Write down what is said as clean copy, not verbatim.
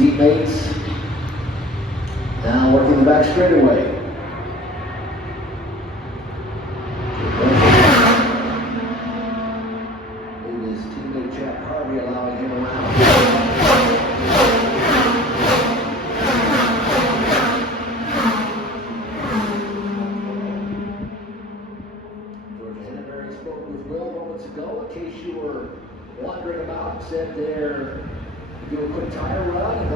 teammates. Now working the back straightaway. His teammate Jack Harvey allowing him around. Georgia Henneberry spoke with Will moments ago, in case you were wondering about, said they're do a quick tire run.